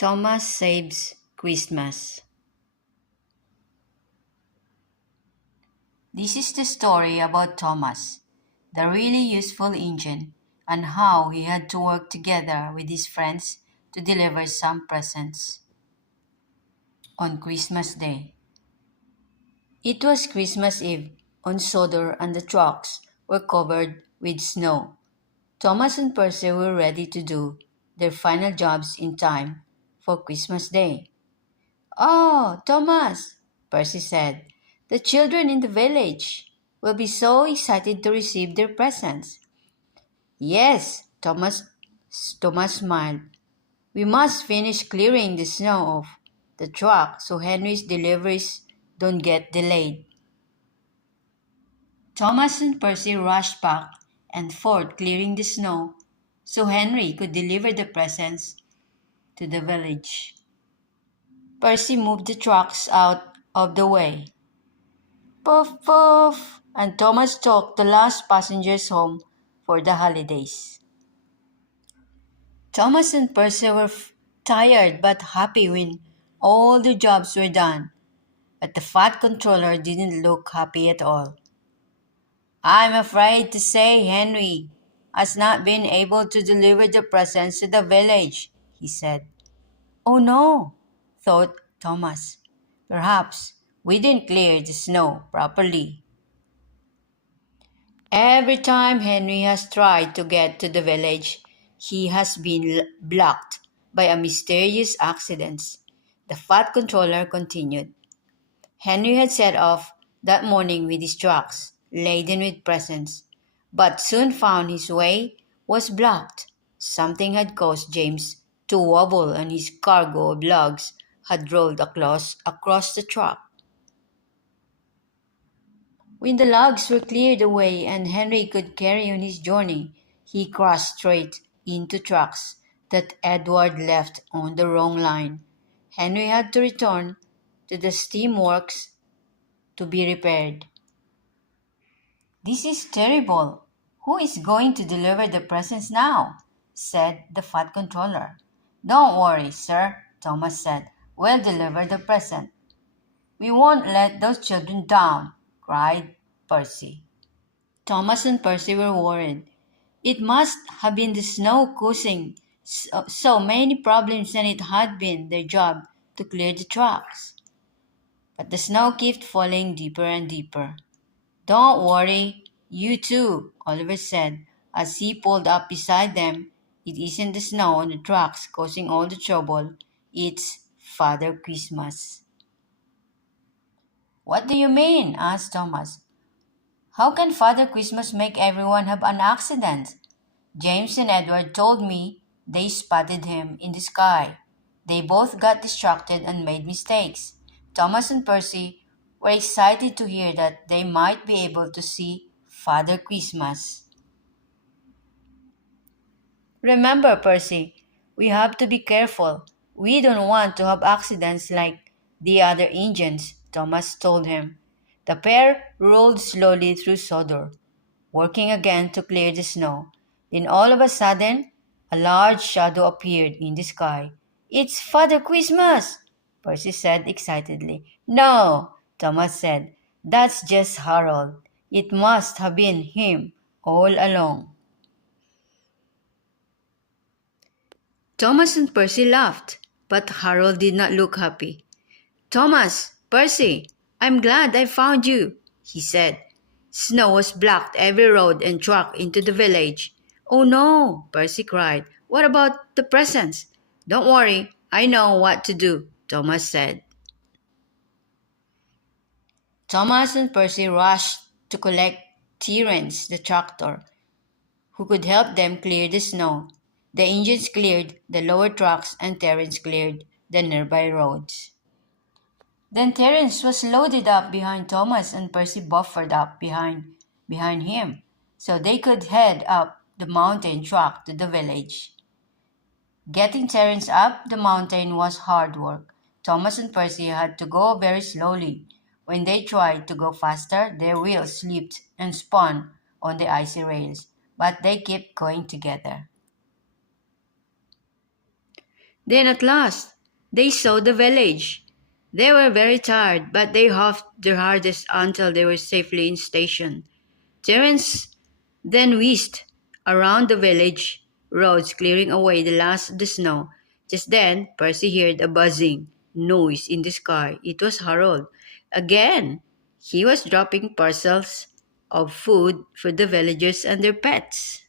Thomas Saves Christmas. This is the story about Thomas, the really useful engine, and how he had to work together with his friends to deliver some presents on Christmas Day. It was Christmas Eve on Sodor, and the trucks were covered with snow. Thomas and Percy were ready to do their final jobs in time for Christmas Day. "Oh, Thomas," Percy said, "the children in the village will be so excited to receive their presents." "Yes," Thomas smiled. "We must finish clearing the snow off the truck so Henry's deliveries don't get delayed." Thomas and Percy rushed back and forth clearing the snow so Henry could deliver the presents to the village. Percy moved the trucks out of the way. Puff, puff, and Thomas took the last passengers home for the holidays. Thomas and Percy were tired but happy when all the jobs were done. But the fat controller didn't look happy at all. "I'm afraid to say Henry has not been able to deliver the presents to the village," he said. "Oh no," thought Thomas. "Perhaps we didn't clear the snow properly." Every time Henry has tried to get to the village, he has been blocked by a mysterious accident, the fat controller continued. Henry had set off that morning with his trucks, laden with presents, but soon found his way was blocked. Something had caused James to wobble and his cargo of logs had rolled across the truck. When the logs were cleared away and Henry could carry on his journey, he crashed straight into trucks that Edward left on the wrong line. Henry had to return to the steam works to be repaired. "This is terrible. Who is going to deliver the presents now?" said the fat controller. "Don't worry, sir," Thomas said. "We'll deliver the present." "We won't let those children down," cried Percy. Thomas and Percy were worried. It must have been the snow causing so many problems, and it had been their job to clear the tracks. But the snow kept falling deeper and deeper. "Don't worry, you two," Oliver said as he pulled up beside them. "It isn't the snow on the tracks causing all the trouble. It's Father Christmas." "What do you mean?" asked Thomas. "How can Father Christmas make everyone have an accident? James and Edward told me they spotted him in the sky. They both got distracted and made mistakes." Thomas and Percy were excited to hear that they might be able to see Father Christmas. "Remember, Percy, we have to be careful. We don't want to have accidents like the other engines," Thomas told him. The pair rolled slowly through Sodor, working again to clear the snow. Then all of a sudden, a large shadow appeared in the sky. "It's Father Christmas!" Percy said excitedly. "No," Thomas said. "That's just Harold. It must have been him all along." Thomas and Percy laughed, but Harold did not look happy. "Thomas, Percy, I'm glad I found you," he said. "Snow has blocked every road and truck into the village." "Oh no," Percy cried. "What about the presents?" "Don't worry, I know what to do," Thomas said. Thomas and Percy rushed to collect Terence the tractor, who could help them clear the snow. The engines cleared the lower trucks and Terence cleared the nearby roads. Then Terence was loaded up behind Thomas and Percy buffered up behind him, so they could head up the mountain track to the village. Getting Terence up the mountain was hard work. Thomas and Percy had to go very slowly. When they tried to go faster, their wheels slipped and spun on the icy rails, but they kept going together. Then at last, they saw the village. They were very tired, but they huffed their hardest until they were safely in station. Terence then whisked around the village roads, clearing away the last of the snow. Just then, Percy heard a buzzing noise in the sky. It was Harold. Again, he was dropping parcels of food for the villagers and their pets.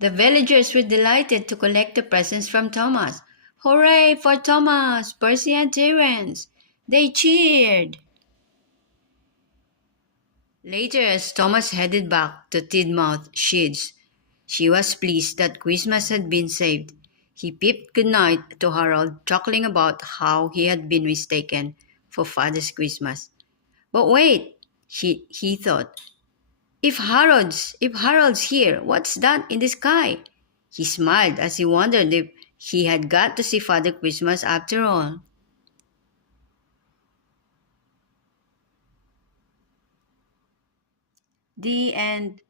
The villagers were delighted to collect the presents from Thomas. Hooray for Thomas, Percy, and Terence! They cheered. Later, as Thomas headed back to Tidmouth Sheds, she was pleased that Christmas had been saved. He peeped goodnight to Harold, chuckling about how he had been mistaken for Father's Christmas. But wait, he thought, if Harold's here, what's that in the sky? He smiled as he wondered if he had got to see Father Christmas after all. The end.